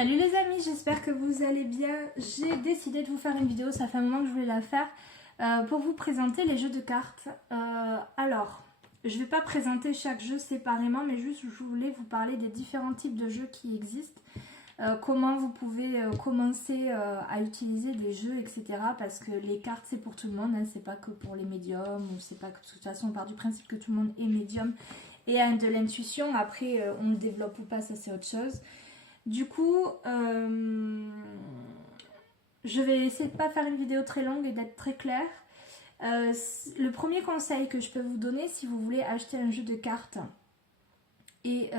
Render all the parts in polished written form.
Salut les amis, j'espère que vous allez bien. J'ai décidé de vous faire une vidéo, ça fait un moment que je voulais la faire, pour vous présenter les jeux de cartes. Alors, je ne vais pas présenter chaque jeu séparément, mais juste je voulais vous parler des différents types de jeux qui existent. Comment vous pouvez commencer à utiliser des jeux, etc. Parce que les cartes c'est pour tout le monde, hein, c'est pas que pour les médiums, ou c'est pas que, de toute façon on part du principe que tout le monde est médium et a de l'intuition. Après on le développe ou pas, ça c'est autre chose. Du coup, je vais essayer de ne pas faire une vidéo très longue et d'être très claire. Le premier conseil que je peux vous donner si vous voulez acheter un jeu de cartes et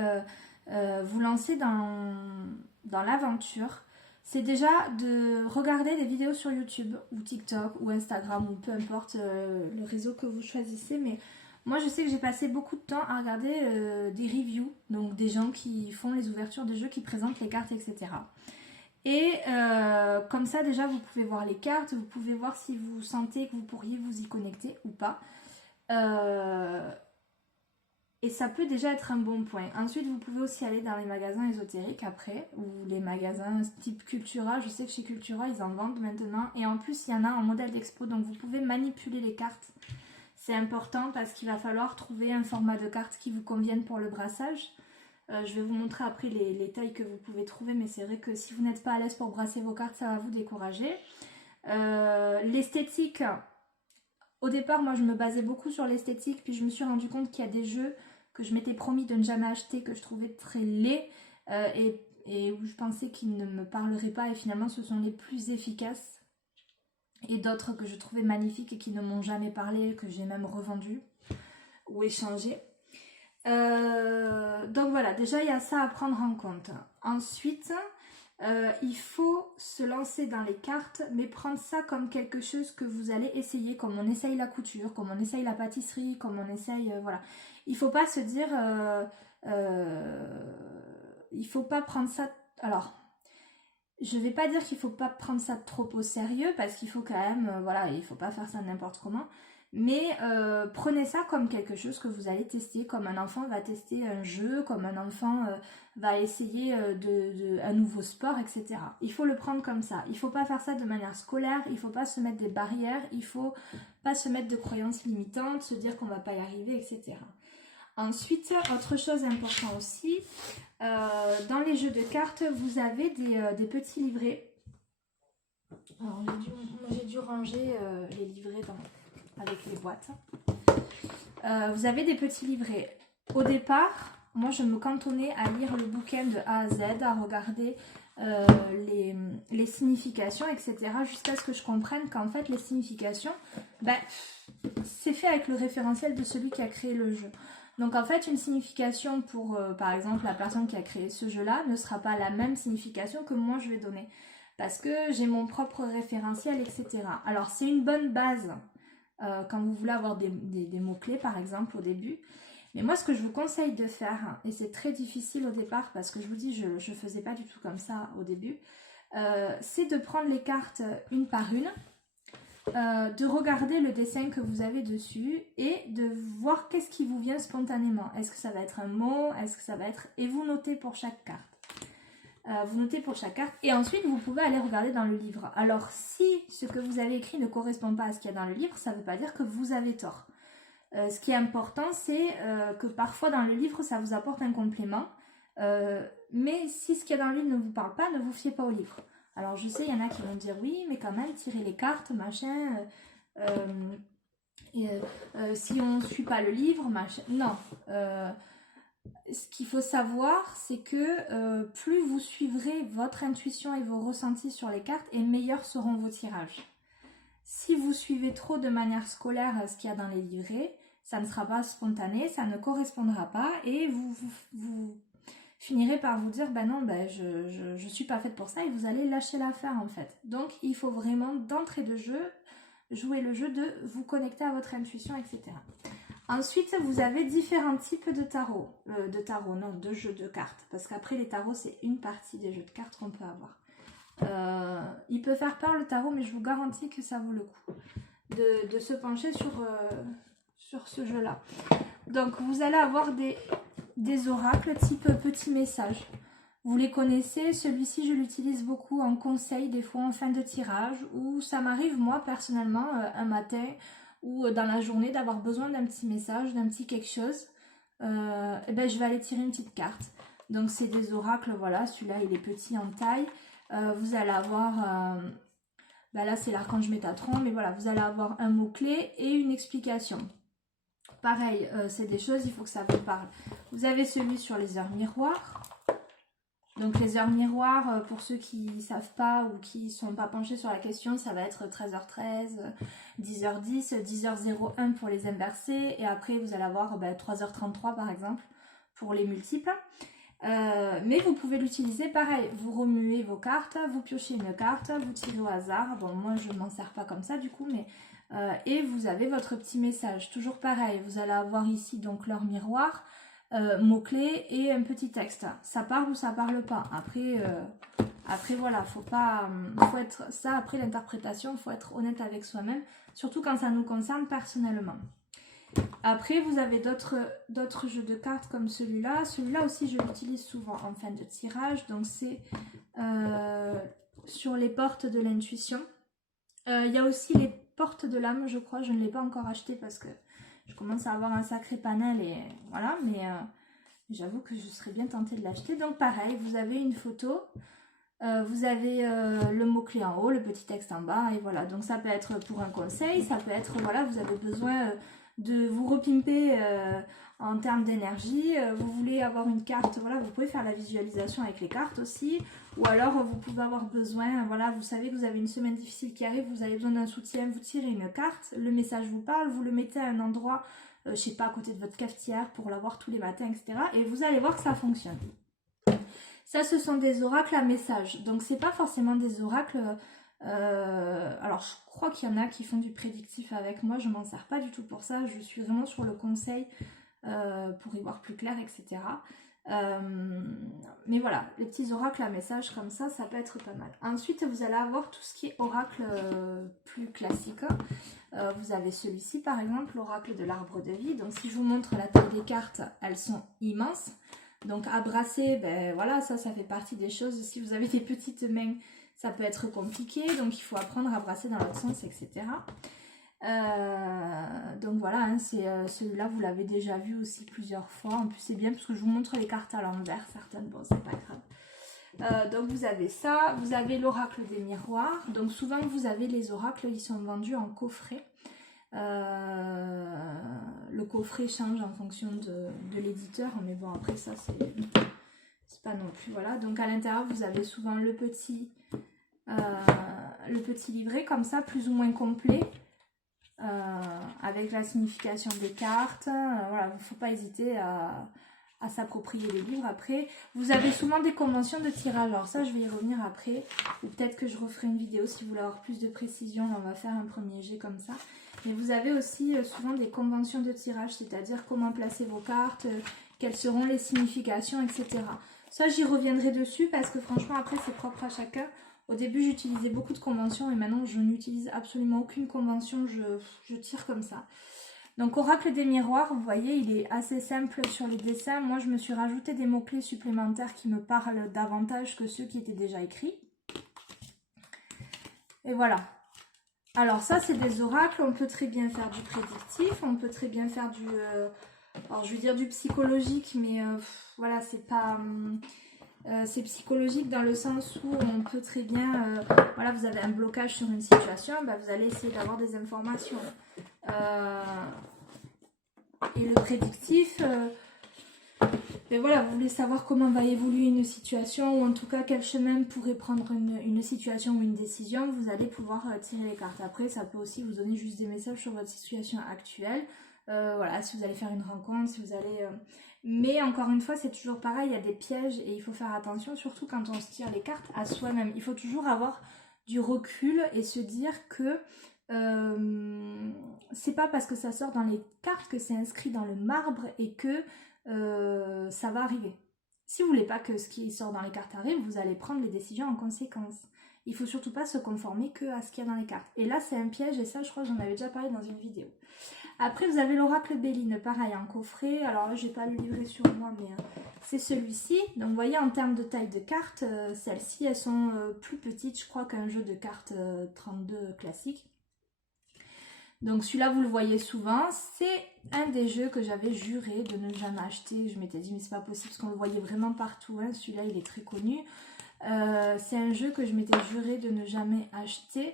vous lancer dans l'aventure, c'est déjà de regarder des vidéos sur YouTube ou TikTok ou Instagram ou peu importe le réseau que vous choisissez. Mais moi je sais que j'ai passé beaucoup de temps à regarder des reviews, donc des gens qui font les ouvertures de jeux, qui présentent les cartes, etc. Et comme ça déjà vous pouvez voir les cartes, vous pouvez voir si vous sentez que vous pourriez vous y connecter ou pas. Et ça peut déjà être un bon point. Ensuite, vous pouvez aussi aller dans les magasins ésotériques après, ou les magasins type Cultura. Je sais que chez Cultura, ils en vendent maintenant. Et en plus, il y en a en modèle d'expo, donc vous pouvez manipuler les cartes. C'est important parce qu'il va falloir trouver un format de carte qui vous convienne pour le brassage. Je vais vous montrer après les tailles que vous pouvez trouver, mais c'est vrai que si vous n'êtes pas à l'aise pour brasser vos cartes, ça va vous décourager. L'esthétique, au départ, moi je me basais beaucoup sur l'esthétique, puis je me suis rendu compte qu'il y a des jeux que je m'étais promis de ne jamais acheter, que je trouvais très laids et où je pensais qu'ils ne me parleraient pas, et finalement ce sont les plus efficaces. Et d'autres que je trouvais magnifiques et qui ne m'ont jamais parlé, que j'ai même revendu ou échangé. Donc voilà, déjà il y a ça à prendre en compte. Ensuite, il faut se lancer dans les cartes, mais prendre ça comme quelque chose que vous allez essayer, comme on essaye la couture, comme on essaye la pâtisserie, comme on essaye... voilà. Il faut pas se dire... il faut pas prendre ça... Alors, je vais pas dire qu'il faut pas prendre ça trop au sérieux, parce qu'il faut quand même... voilà, il faut pas faire ça n'importe comment. Mais prenez ça comme quelque chose que vous allez tester, comme un enfant va tester un jeu, comme un enfant va essayer un nouveau sport, etc. Il faut le prendre comme ça. Il ne faut pas faire ça de manière scolaire, il ne faut pas se mettre des barrières, il ne faut pas se mettre de croyances limitantes, se dire qu'on ne va pas y arriver, etc. Ensuite, autre chose importante aussi, dans les jeux de cartes, vous avez des petits livrets. Alors j'ai dû ranger les livrets avec les boîtes. Vous avez des petits livrets. Au départ, moi je me cantonnais à lire le bouquin de A à Z, à regarder les significations, etc. jusqu'à ce que je comprenne qu'en fait les significations, c'est fait avec le référentiel de celui qui a créé le jeu. Donc en fait une signification pour par exemple la personne qui a créé ce jeu là ne sera pas la même signification que moi je vais donner, parce que j'ai mon propre référentiel, etc. Alors c'est une bonne base quand vous voulez avoir des mots-clés par exemple au début. Mais moi ce que je vous conseille de faire, et c'est très difficile au départ parce que je vous dis je ne faisais pas du tout comme ça au début, c'est de prendre les cartes une par une, de regarder le dessin que vous avez dessus et de voir qu'est-ce qui vous vient spontanément. Est-ce que ça va être un mot, est-ce que ça va être... Et vous notez pour chaque carte. Vous notez pour chaque carte et ensuite vous pouvez aller regarder dans le livre. Alors si ce que vous avez écrit ne correspond pas à ce qu'il y a dans le livre, ça ne veut pas dire que vous avez tort. Ce qui est important, c'est que parfois dans le livre ça vous apporte un complément, mais si ce qu'il y a dans le livre ne vous parle pas, ne vous fiez pas au livre. Alors je sais, il y en a qui vont dire oui, mais quand même tirer les cartes, machin, si on ne suit pas le livre, machin, non. Ce qu'il faut savoir, c'est que plus vous suivrez votre intuition et vos ressentis sur les cartes, et meilleurs seront vos tirages. Si vous suivez trop de manière scolaire ce qu'il y a dans les livrets, ça ne sera pas spontané, ça ne correspondra pas, et vous finirez par vous dire non, je suis pas faite pour ça, et vous allez lâcher l'affaire en fait. Donc il faut vraiment d'entrée de jeu jouer le jeu de vous connecter à votre intuition, etc. Ensuite, vous avez différents types de de jeux de cartes. Parce qu'après, les tarots, c'est une partie des jeux de cartes qu'on peut avoir. Il peut faire peur le tarot, mais je vous garantis que ça vaut le coup de se pencher sur ce jeu-là. Donc, vous allez avoir des oracles type petit message. Vous les connaissez, celui-ci je l'utilise beaucoup en conseil, des fois en fin de tirage, ou ça m'arrive moi personnellement un matin ou dans la journée d'avoir besoin d'un petit message, d'un petit quelque chose. Et ben, je vais aller tirer une petite carte. Donc c'est des oracles, voilà, celui-là il est petit en taille. Vous allez avoir, ben là c'est l'archange Métatron, mais voilà, vous allez avoir un mot-clé et une explication. Pareil, c'est des choses, il faut que ça vous parle. Vous avez celui sur les heures miroirs. Donc les heures miroirs, pour ceux qui ne savent pas ou qui ne sont pas penchés sur la question, ça va être 13h13, 10h10, 10h01 pour les inversés. Et après, vous allez avoir 3h33 par exemple pour les multiples. Mais vous pouvez l'utiliser pareil. Vous remuez vos cartes, vous piochez une carte, vous tirez au hasard. Bon, moi je ne m'en sers pas comme ça du coup, mais... et vous avez votre petit message. Toujours pareil, vous allez avoir ici donc l'heure miroir. Mots-clés et un petit texte. Ça parle ou ça parle pas. Après voilà, faut être ça. Après l'interprétation, faut être honnête avec soi-même, surtout quand ça nous concerne personnellement. Après, vous avez d'autres jeux de cartes comme celui-là. Celui-là aussi, je l'utilise souvent en fin de tirage. Donc c'est sur les portes de l'intuition. Il y a aussi les portes de l'âme, je crois. Je ne l'ai pas encore acheté parce que je commence à avoir un sacré panel et voilà, mais j'avoue que je serais bien tentée de l'acheter. Donc pareil, vous avez une photo, vous avez le mot-clé en haut, le petit texte en bas, et voilà. Donc ça peut être pour un conseil, ça peut être, voilà, vous avez besoin de vous repimper en termes d'énergie, vous voulez avoir une carte, voilà, vous pouvez faire la visualisation avec les cartes aussi, ou alors vous pouvez avoir besoin, voilà, vous savez que vous avez une semaine difficile qui arrive, vous avez besoin d'un soutien, vous tirez une carte, le message vous parle, vous le mettez à un endroit, je sais pas, à côté de votre cafetière pour l'avoir tous les matins, etc. Et vous allez voir que ça fonctionne. Ça, ce sont des oracles à message, donc c'est pas forcément des oracles... alors je crois qu'il y en a qui font du prédictif avec moi, je m'en sers pas du tout pour ça, je suis vraiment sur le conseil pour y voir plus clair, etc. Mais voilà, les petits oracles à message comme ça peut être pas mal. Ensuite, vous allez avoir tout ce qui est oracle plus classique. Vous avez celui-ci par exemple, l'oracle de l'arbre de vie. Donc si je vous montre la taille des cartes, elles sont immenses. Donc à brasser, ben voilà, ça fait partie des choses. Si vous avez des petites mains, ça peut être compliqué, donc il faut apprendre à brasser dans l'autre sens, etc. Donc voilà, hein, c'est celui-là, vous l'avez déjà vu aussi plusieurs fois. En plus c'est bien parce que je vous montre les cartes à l'envers, certaines, bon c'est pas grave. Donc vous avez ça, vous avez l'oracle des miroirs. Donc souvent vous avez les oracles, ils sont vendus en coffret. Le coffret change en fonction de l'éditeur, mais bon après ça c'est pas non plus, voilà. Donc à l'intérieur vous avez souvent le petit livret comme ça, plus ou moins complet, avec la signification des cartes. Voilà, il ne faut pas hésiter à s'approprier les livres. Après, vous avez souvent des conventions de tirage. Alors ça, je vais y revenir après. Ou peut-être que je referai une vidéo si vous voulez avoir plus de précision. On va faire un premier jet comme ça. Mais vous avez aussi souvent des conventions de tirage, c'est-à-dire comment placer vos cartes, quelles seront les significations, etc. Ça, j'y reviendrai dessus parce que franchement, après, c'est propre à chacun. Au début, j'utilisais beaucoup de conventions et maintenant, je n'utilise absolument aucune convention. Je tire comme ça. Donc, oracle des miroirs, vous voyez, il est assez simple sur les dessins. Moi, je me suis rajouté des mots-clés supplémentaires qui me parlent davantage que ceux qui étaient déjà écrits. Et voilà. Alors, ça, c'est des oracles. On peut très bien faire du prédictif. On peut très bien faire du... alors, je vais dire du psychologique, mais voilà, c'est pas... c'est psychologique dans le sens où on peut très bien, voilà, vous avez un blocage sur une situation, bah, vous allez essayer d'avoir des informations. Et le prédictif, mais voilà, vous voulez savoir comment va évoluer une situation, ou en tout cas quel chemin pourrait prendre une situation ou une décision, vous allez pouvoir tirer les cartes. Après, ça peut aussi vous donner juste des messages sur votre situation actuelle. Voilà, si vous allez faire une rencontre, si vous allez... Mais encore une fois, c'est toujours pareil, il y a des pièges et il faut faire attention, surtout quand on se tire les cartes à soi-même. Il faut toujours avoir du recul et se dire que c'est pas parce que ça sort dans les cartes que c'est inscrit dans le marbre et que ça va arriver. Si vous voulez pas que ce qui sort dans les cartes arrive, vous allez prendre les décisions en conséquence. Il faut surtout pas se conformer que à ce qu'il y a dans les cartes. Et là, c'est un piège, et ça, je crois que j'en avais déjà parlé dans une vidéo. Après, vous avez l'oracle Béline, pareil, en coffret. Alors là, je n'ai pas le livret sur moi, mais c'est celui-ci. Donc, vous voyez, en termes de taille de cartes, celles-ci, elles sont plus petites, je crois, qu'un jeu de cartes 32 classique. Donc, celui-là, vous le voyez souvent. C'est un des jeux que j'avais juré de ne jamais acheter. Je m'étais dit, mais c'est pas possible, parce qu'on le voyait vraiment partout. Hein. Celui-là, il est très connu. C'est un jeu que je m'étais juré de ne jamais acheter.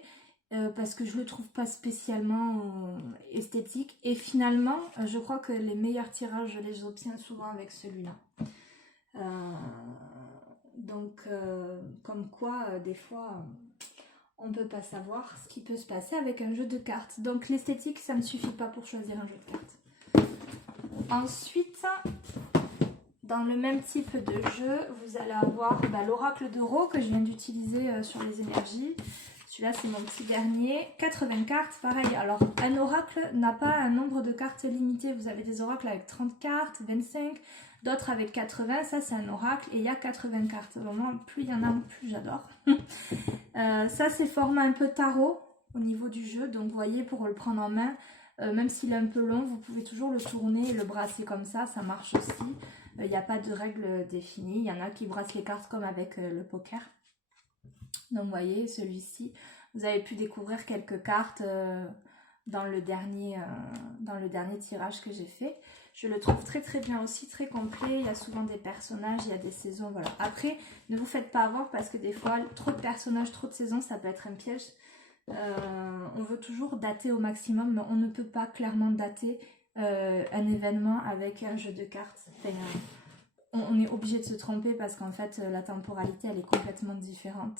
Parce que je le trouve pas spécialement esthétique, et finalement je crois que les meilleurs tirages je les obtiens souvent avec celui-là, donc comme quoi des fois on peut pas savoir ce qui peut se passer avec un jeu de cartes. Donc l'esthétique ça ne suffit pas pour choisir un jeu de cartes. Ensuite, dans le même type de jeu, vous allez avoir l'oracle de Ro que je viens d'utiliser sur les énergies. Celui-là, c'est mon petit dernier. 80 cartes, pareil. Alors, un oracle n'a pas un nombre de cartes limité. Vous avez des oracles avec 30 cartes, 25, d'autres avec 80. Ça, c'est un oracle et il y a 80 cartes. Vraiment, plus il y en a, plus j'adore. Ça, c'est format un peu tarot au niveau du jeu. Donc, vous voyez, pour le prendre en main, même s'il est un peu long, vous pouvez toujours le tourner et le brasser comme ça. Ça marche aussi. Il n'y a pas de règles définies. Il y en a qui brassent les cartes comme avec le poker. Donc vous voyez, celui-ci, vous avez pu découvrir quelques cartes dans le dernier tirage que j'ai fait. Je le trouve très très bien aussi, très complet. Il y a souvent des personnages, il y a des saisons, voilà. Après, ne vous faites pas avoir parce que des fois, trop de personnages, trop de saisons, ça peut être un piège. On veut toujours dater au maximum, mais on ne peut pas clairement dater un événement avec un jeu de cartes. Enfin, on est obligé de se tromper parce qu'en fait, la temporalité, elle est complètement différente.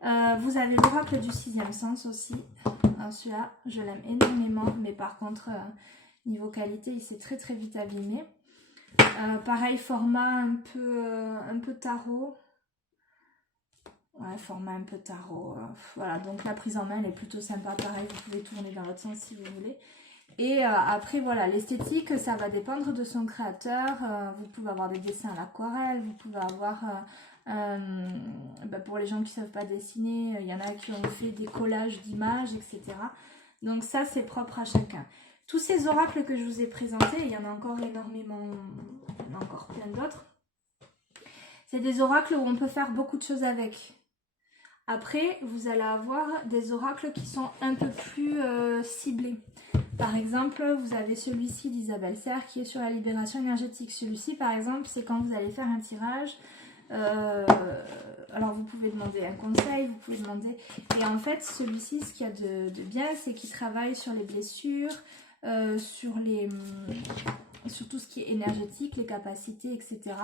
Vous avez l'oracle du sixième sens aussi. Celui-là, je l'aime énormément, mais par contre, niveau qualité, il s'est très très vite abîmé. Pareil, format un peu tarot. Ouais, format un peu tarot. Voilà, donc la prise en main, elle est plutôt sympa. Pareil, vous pouvez tourner dans l'autre sens si vous voulez. Et après, voilà, l'esthétique, ça va dépendre de son créateur. Vous pouvez avoir des dessins à l'aquarelle, vous pouvez avoir... pour les gens qui ne savent pas dessiner, il y en a qui ont fait des collages d'images, etc. Donc ça, c'est propre à chacun. Tous ces oracles que je vous ai présentés, il y en a encore énormément, il y en a encore plein d'autres. C'est des oracles où on peut faire beaucoup de choses avec. Après, vous allez avoir des oracles qui sont un peu plus ciblés. Par exemple, vous avez celui-ci d'Isabelle Serre qui est sur la libération énergétique. Celui-ci, par exemple, c'est quand vous allez faire un tirage. Alors, vous pouvez demander un conseil, vous pouvez demander... Et en fait, celui-ci, ce qu'il y a de bien, c'est qu'il travaille sur les blessures, sur tout ce qui est énergétique, les capacités, etc.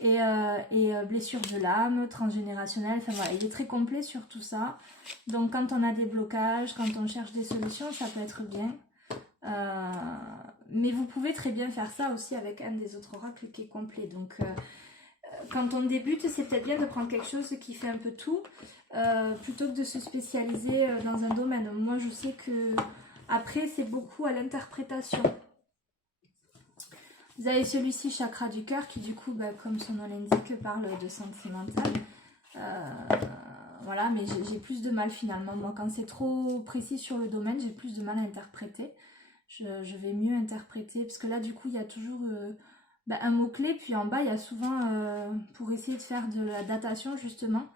Et blessures de l'âme, transgénérationnelles, enfin voilà, il est très complet sur tout ça. Donc quand on a des blocages, quand on cherche des solutions, ça peut être bien. Mais vous pouvez très bien faire ça aussi avec un des autres oracles qui est complet. Donc quand on débute, c'est peut-être bien de prendre quelque chose qui fait un peu tout, plutôt que de se spécialiser dans un domaine. Moi je sais que après c'est beaucoup à l'interprétation. Vous avez celui-ci, chakra du cœur, qui du coup, comme son nom l'indique, parle de sentimental. Voilà, mais j'ai plus de mal finalement. Moi, quand c'est trop précis sur le domaine, j'ai plus de mal à interpréter. Je vais mieux interpréter, parce que là, du coup, il y a toujours un mot-clé, puis en bas, il y a souvent, pour essayer de faire de la datation, justement,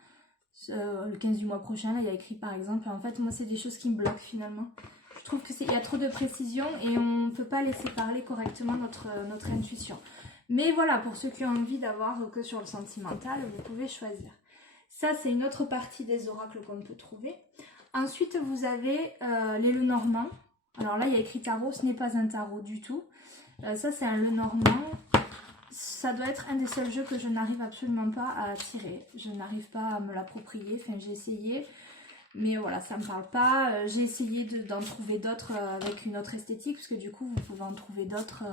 le 15 du mois prochain, là, il y a écrit par exemple. En fait, moi, c'est des choses qui me bloquent finalement. Je trouve qu'il y a trop de précision et on ne peut pas laisser parler correctement notre intuition. Mais voilà, pour ceux qui ont envie d'avoir que sur le sentimental, vous pouvez choisir. Ça, c'est une autre partie des oracles qu'on peut trouver. Ensuite, vous avez les Lenormand. Alors là, il y a écrit tarot, ce n'est pas un tarot du tout. Ça, c'est un Lenormand. Ça doit être un des seuls jeux que je n'arrive absolument pas à tirer. Je n'arrive pas à me l'approprier. Enfin, j'ai essayé. Mais voilà, ça ne me parle pas. J'ai essayé d'en trouver d'autres avec une autre esthétique, parce que du coup, vous pouvez en trouver d'autres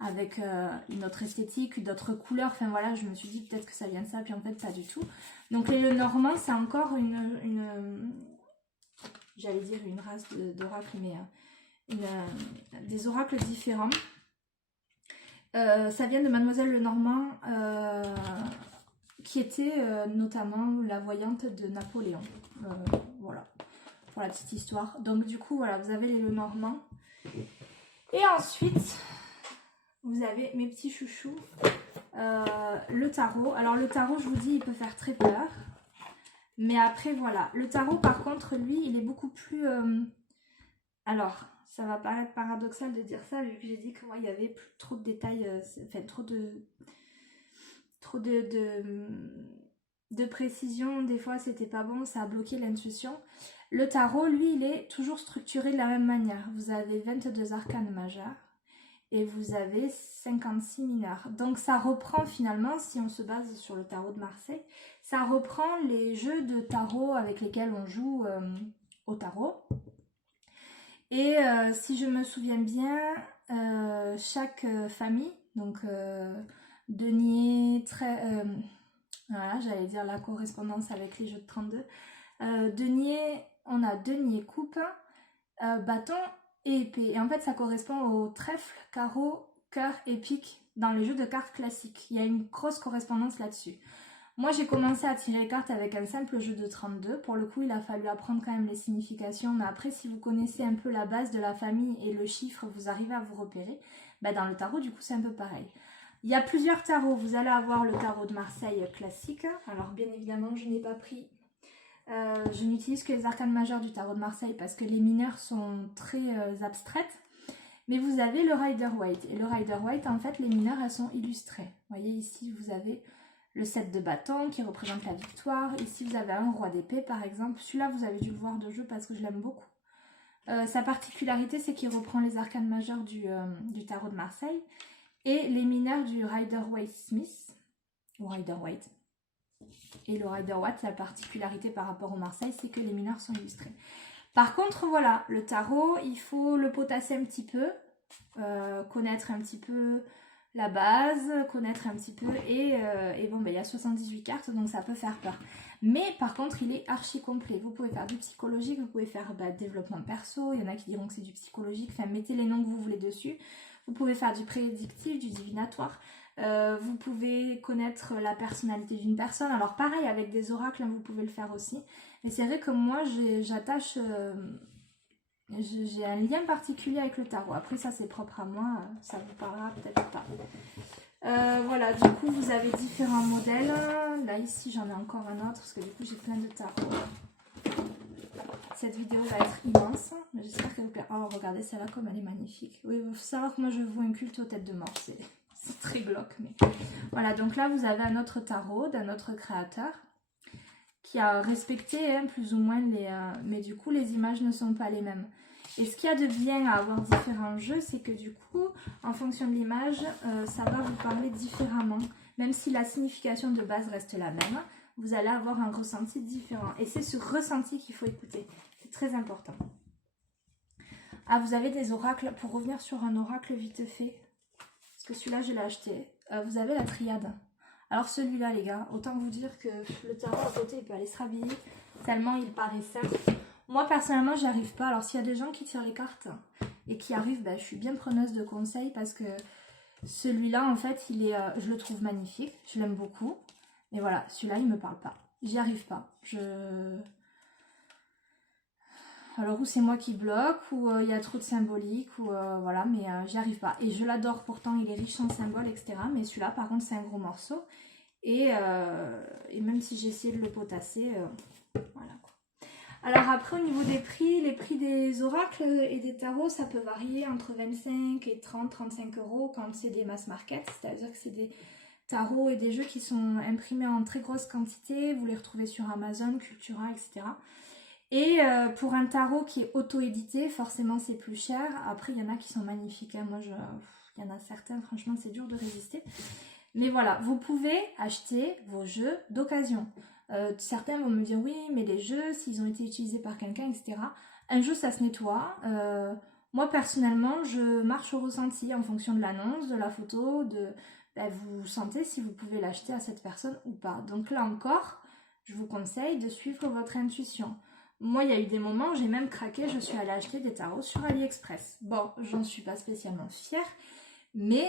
avec une autre esthétique, d'autres couleurs. Enfin voilà, je me suis dit peut-être que ça vient de ça, puis en fait, pas du tout. Donc les Lenormand, c'est encore j'allais dire une race d'oracles, mais des oracles différents. Ça vient de Mademoiselle Lenormand, qui était notamment la voyante de Napoléon. Voilà, pour la petite histoire. Donc du coup, voilà, vous avez les Lenormand. Et ensuite, vous avez mes petits chouchous, le tarot. Alors le tarot, je vous dis, il peut faire très peur. Mais après, voilà. Le tarot, par contre, lui, il est beaucoup plus... Alors, ça va paraître paradoxal de dire ça, vu que j'ai dit que moi, il y avait plus trop de détails, enfin, trop de précision. Des fois, c'était pas bon, ça a bloqué l'intuition. Le tarot, lui, il est toujours structuré de la même manière. Vous avez 22 arcanes majeurs et vous avez 56 mineurs. Donc, ça reprend finalement, si on se base sur le tarot de Marseille, ça reprend les jeux de tarot avec lesquels on joue au tarot. Et si je me souviens bien, chaque famille, donc denier, voilà, j'allais dire la correspondance avec les jeux de 32, denier, on a denier, coupe, bâton et épée. Et en fait, ça correspond au trèfle, carreau, cœur et pique dans les jeux de cartes classiques. Il y a une grosse correspondance là-dessus. Moi, j'ai commencé à tirer les cartes avec un simple jeu de 32. Pour le coup, il a fallu apprendre quand même les significations. Mais après, si vous connaissez un peu la base de la famille et le chiffre, vous arrivez à vous repérer. Bah, dans le tarot, du coup, c'est un peu pareil. Il y a plusieurs tarots. Vous allez avoir le tarot de Marseille classique. Alors, bien évidemment, je n'ai pas pris... je n'utilise que les arcanes majeures du tarot de Marseille parce que les mineurs sont très abstraites. Mais vous avez le Rider-Waite. Et le Rider-Waite, en fait, les mineurs, elles sont illustrées. Vous voyez, ici, vous avez... le 7 de bâton qui représente la victoire. Ici, vous avez un roi d'épée, par exemple. Celui-là, vous avez dû le voir de jeu parce que je l'aime beaucoup. Sa particularité, c'est qu'il reprend les arcanes majeures du tarot de Marseille et les mineurs du Rider-Waite-Smith, ou Rider-Waite. Et le Rider-Waite, la particularité par rapport au Marseille, c'est que les mineurs sont illustrés. Par contre, voilà, le tarot, il faut le potasser un petit peu, connaître un petit peu... la base, connaître un petit peu et bon ben il y a 78 cartes donc ça peut faire peur. Mais par contre il est archi complet. Vous pouvez faire du psychologique, vous pouvez faire développement perso, il y en a qui diront que c'est du psychologique, enfin mettez les noms que vous voulez dessus. Vous pouvez faire du prédictif, du divinatoire, vous pouvez connaître la personnalité d'une personne. Alors pareil avec des oracles, hein, vous pouvez le faire aussi. Mais c'est vrai que moi j'attache... j'ai un lien particulier avec le tarot. Après ça c'est propre à moi, ça vous parlera peut-être pas. Voilà, du coup vous avez différents modèles. Là ici j'en ai encore un autre parce que du coup j'ai plein de tarots. Cette vidéo va être immense, mais j'espère qu'elle vous plaira. Oh regardez celle-là comme elle est magnifique. Oui, il faut savoir que moi je voue un culte aux têtes de mort, c'est très glauque. Mais... voilà, donc là vous avez un autre tarot d'un autre créateur qui a respecté hein, plus ou moins les... mais du coup les images ne sont pas les mêmes. Et ce qu'il y a de bien à avoir différents jeux, c'est que du coup, en fonction de l'image, ça va vous parler différemment. Même si la signification de base reste la même, vous allez avoir un ressenti différent. Et c'est ce ressenti qu'il faut écouter. C'est très important. Ah, vous avez des oracles. Pour revenir sur un oracle vite fait, parce que celui-là, je l'ai acheté. Vous avez la triade. Alors celui-là, les gars, autant vous dire que le tarot à côté, il peut aller se rhabiller, tellement il paraît simple. Moi, personnellement, j'y arrive pas. Alors, s'il y a des gens qui tirent les cartes et qui arrivent, ben, je suis bien preneuse de conseils parce que celui-là, en fait, je le trouve magnifique. Je l'aime beaucoup. Mais voilà, celui-là, il me parle pas. J'y arrive pas. Alors, ou c'est moi qui bloque, ou il y a trop de symbolique, ou voilà, mais j'y arrive pas. Et je l'adore pourtant, il est riche en symboles, etc. Mais celui-là, par contre, c'est un gros morceau. Et même si j'ai essayé de le potasser, voilà. Alors après au niveau des prix, les prix des oracles et des tarots ça peut varier entre 25 et 30-35 € quand c'est des mass market, c'est-à-dire que c'est des tarots et des jeux qui sont imprimés en très grosse quantité, vous les retrouvez sur Amazon, Cultura, etc. Et pour un tarot qui est auto-édité, forcément c'est plus cher. Après il y en a qui sont magnifiques, hein. Moi il y en a certains, franchement c'est dur de résister. Mais voilà, vous pouvez acheter vos jeux d'occasion. Certains vont me dire oui mais les jeux s'ils ont été utilisés par quelqu'un etc. Un jeu ça se nettoie. Moi personnellement je marche au ressenti en fonction de l'annonce, de la photo, vous sentez si vous pouvez l'acheter à cette personne ou pas. Donc là encore je vous conseille de suivre votre intuition. Moi il y a eu des moments où j'ai même craqué, je suis allée acheter des tarots sur AliExpress. Bon j'en suis pas spécialement fière mais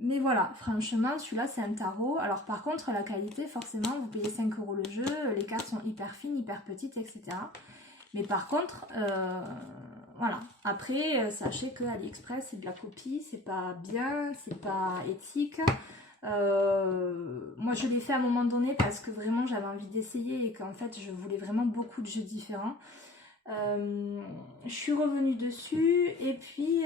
mais voilà, franchement, celui-là, c'est un tarot. Alors par contre, la qualité, forcément, vous payez 5 € le jeu, les cartes sont hyper fines, hyper petites, etc. Mais par contre, voilà. Après, sachez que AliExpress, c'est de la copie, c'est pas bien, c'est pas éthique. Moi, je l'ai fait à un moment donné parce que vraiment, j'avais envie d'essayer et qu'en fait, je voulais vraiment beaucoup de jeux différents. Je suis revenue dessus et puis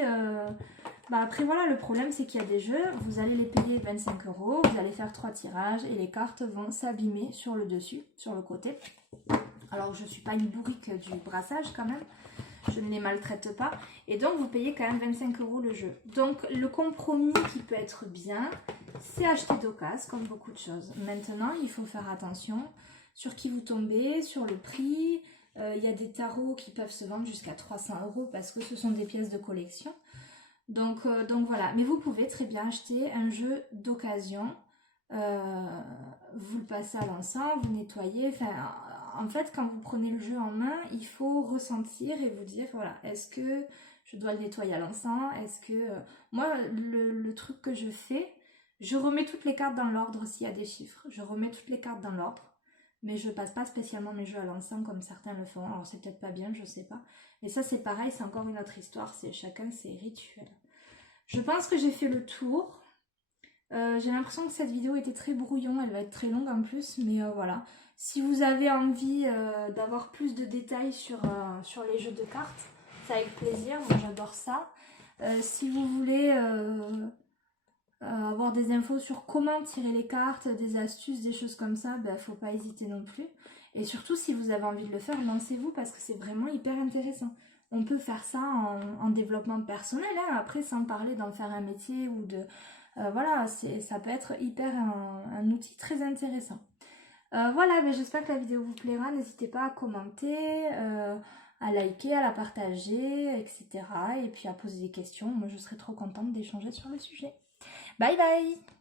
après voilà, le problème c'est qu'il y a des jeux, vous allez les payer 25 €, vous allez faire 3 tirages et les cartes vont s'abîmer sur le dessus, sur le côté. Alors je suis pas une bourrique du brassage quand même, je ne les maltraite pas et donc vous payez quand même 25 € le jeu. Donc le compromis qui peut être bien, c'est acheter d'occasion comme beaucoup de choses. Maintenant il faut faire attention sur qui vous tombez, sur le prix. Il y a des tarots qui peuvent se vendre jusqu'à 300 € parce que ce sont des pièces de collection. Donc voilà, mais vous pouvez très bien acheter un jeu d'occasion. Vous le passez à l'encens, vous nettoyez. Enfin, en fait, quand vous prenez le jeu en main, il faut ressentir et vous dire, voilà, est-ce que je dois le nettoyer à l'encens? Est-ce que... Moi, le truc que je fais, je remets toutes les cartes dans l'ordre s'il y a des chiffres. Je remets toutes les cartes dans l'ordre. Mais je passe pas spécialement mes jeux à l'encens comme certains le font. Alors c'est peut-être pas bien, je sais pas. Mais ça c'est pareil, c'est encore une autre histoire. C'est chacun ses rituels. Je pense que j'ai fait le tour. J'ai l'impression que cette vidéo était très brouillon. Elle va être très longue en plus. Mais voilà. Si vous avez envie d'avoir plus de détails sur les jeux de cartes, c'est avec plaisir. Moi j'adore ça. Si vous voulez... avoir des infos sur comment tirer les cartes, des astuces, des choses comme ça, ben, faut pas hésiter non plus. Et surtout, si vous avez envie de le faire, lancez-vous parce que c'est vraiment hyper intéressant. On peut faire ça en développement personnel, hein, après sans parler d'en faire un métier ou de... voilà, ça peut être hyper un outil très intéressant. Voilà, ben, j'espère que la vidéo vous plaira. N'hésitez pas à commenter, à liker, à la partager, etc. Et puis à poser des questions. Moi, je serais trop contente d'échanger sur le sujet. Bye bye!